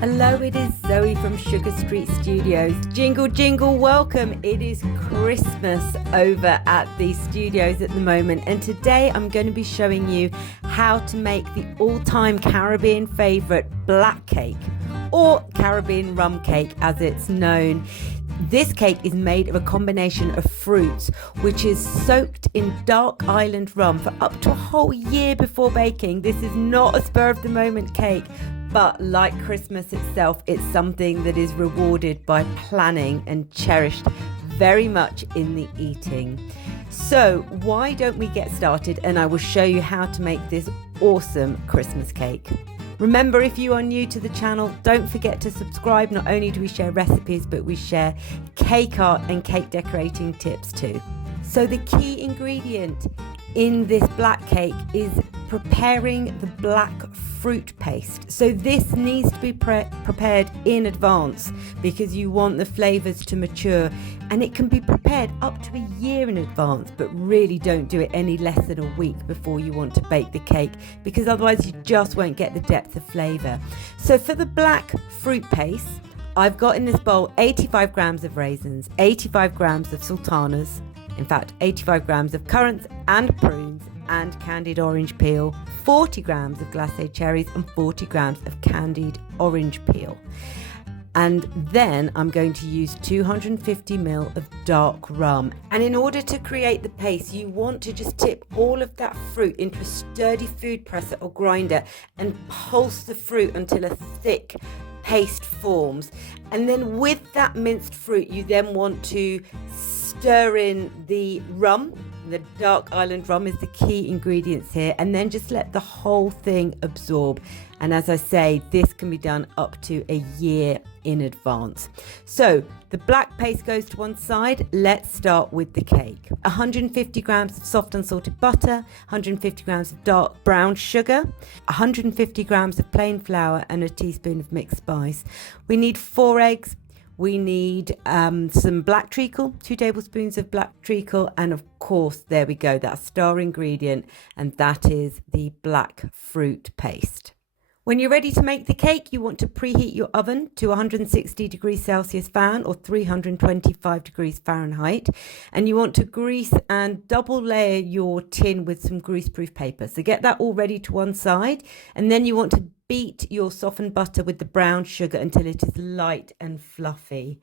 Hello, it is Zoe from Sugar Street Studios. Jingle, jingle, welcome. It is Christmas over at the studios at the moment, and today I'm going to be showing you how to make the all-time Caribbean favourite black cake, or Caribbean rum cake as it's known. This cake is made of a combination of fruits, which is soaked in dark island rum for up to a whole year before baking. This is not a spur-of-the-moment cake, but like Christmas itself, it's something that is rewarded by planning and cherished very much in the eating. So why don't we get started, and I will show you how to make this awesome Christmas cake. Remember, if you are new to the channel, don't forget to subscribe. Not only do we share recipes, but we share cake art and cake decorating tips too. So the key ingredient in this black cake is preparing the black fruit paste. So this needs to be prepared in advance because you want the flavors to mature, and it can be prepared up to a year in advance, but really don't do it any less than a week before you want to bake the cake, because otherwise you just won't get the depth of flavor. So for the black fruit paste, I've got in this bowl 85 grams of raisins, 85 grams of sultanas, in fact 85 grams of currants and prunes and candied orange peel, 40 grams of glacé cherries and 40 grams of candied orange peel. And then I'm going to use 250 ml of dark rum. And in order to create the paste, you want to just tip all of that fruit into a sturdy food presser or grinder and pulse the fruit until a thick paste forms. And then with that minced fruit, you then want to stir in the rum. The dark island rum is the key ingredients here, and then just let the whole thing absorb. And as I say, this can be done up to a year in advance. So the black paste goes to one side. Let's start with the cake. 150 grams of soft unsalted butter, 150 grams of dark brown sugar, 150 grams of plain flour, and a teaspoon of mixed spice. We need 4 eggs. We need some black treacle, 2 tablespoons of black treacle, and of course, there we go, that star ingredient, and that is the black fruit paste. When you're ready to make the cake, you want to preheat your oven to 160 degrees Celsius fan or 325 degrees Fahrenheit. And you want to grease and double layer your tin with some greaseproof paper. So get that all ready to one side. And then you want to beat your softened butter with the brown sugar until it is light and fluffy.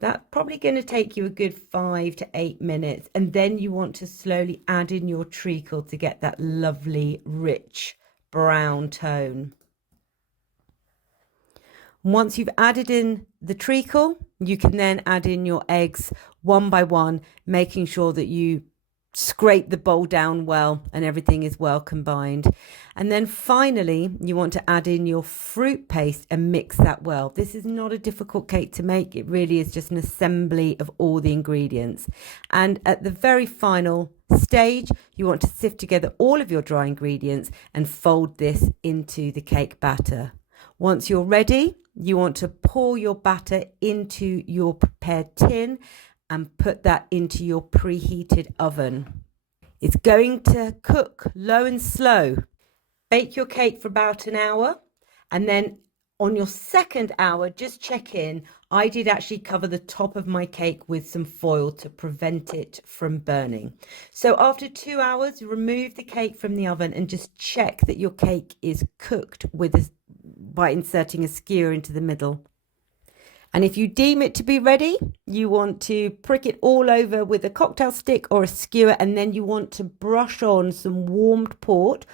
That's probably going to take you a good 5 to 8 minutes. And then you want to slowly add in your treacle to get that lovely, rich brown tone. Once you've added in the treacle, you can then add in your eggs one by one, making sure that you scrape the bowl down well and everything is well combined. And then finally, you want to add in your fruit paste and mix that well. This is not a difficult cake to make. It really is just an assembly of all the ingredients. And at the very final stage, you want to sift together all of your dry ingredients and fold this into the cake batter. Once you're ready, you want to pour your batter into your prepared tin and put that into your preheated oven. It's going to cook low and slow. Bake your cake for about an hour, and then on your second hour, just check in. I did actually cover the top of my cake with some foil to prevent it from burning. So after 2 hours, remove the cake from the oven and just check that your cake is cooked by inserting a skewer into the middle. And if you deem it to be ready, you want to prick it all over with a cocktail stick or a skewer, and then you want to brush on some warmed port,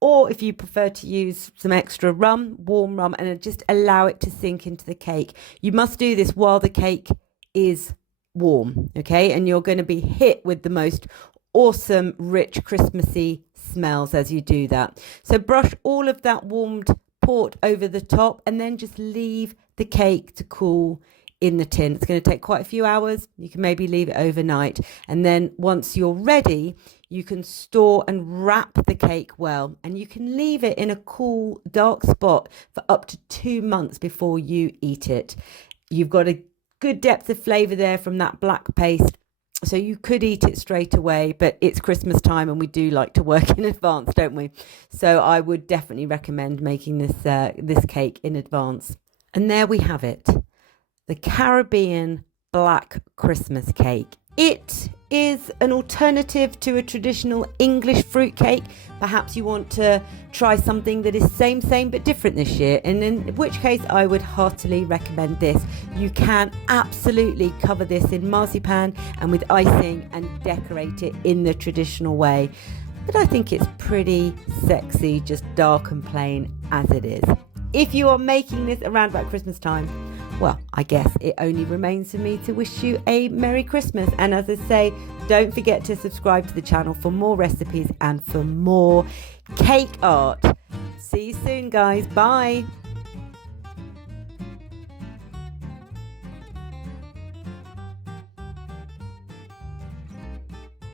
or if you prefer to use some extra rum, warm rum, and just allow it to sink into the cake. You must do this while the cake is warm, okay? And you're going to be hit with the most awesome, rich, Christmassy smells as you do that. So brush all of that warmed port over the top, and then just leave the cake to cool in the tin. It's going to take quite a few hours. You can maybe leave it overnight, and then once you're ready, you can store and wrap the cake well, and you can leave it in a cool, dark spot for up to 2 months before you eat it. You've got a good depth of flavor there from that black paste, so you could eat it straight away, but it's Christmas time and we do like to work in advance, don't we? So I would definitely recommend making this cake in advance. And there we have it, the Caribbean black Christmas cake. It is an alternative to a traditional English fruitcake. Perhaps you want to try something that is same but different this year, and in which case I would heartily recommend this. You can absolutely cover this in marzipan and with icing and decorate it in the traditional way. But I think it's pretty sexy, just dark and plain as it is. If you are making this around about Christmas time, well, I guess it only remains for me to wish you a Merry Christmas. And as I say, don't forget to subscribe to the channel for more recipes and for more cake art. See you soon, guys. Bye.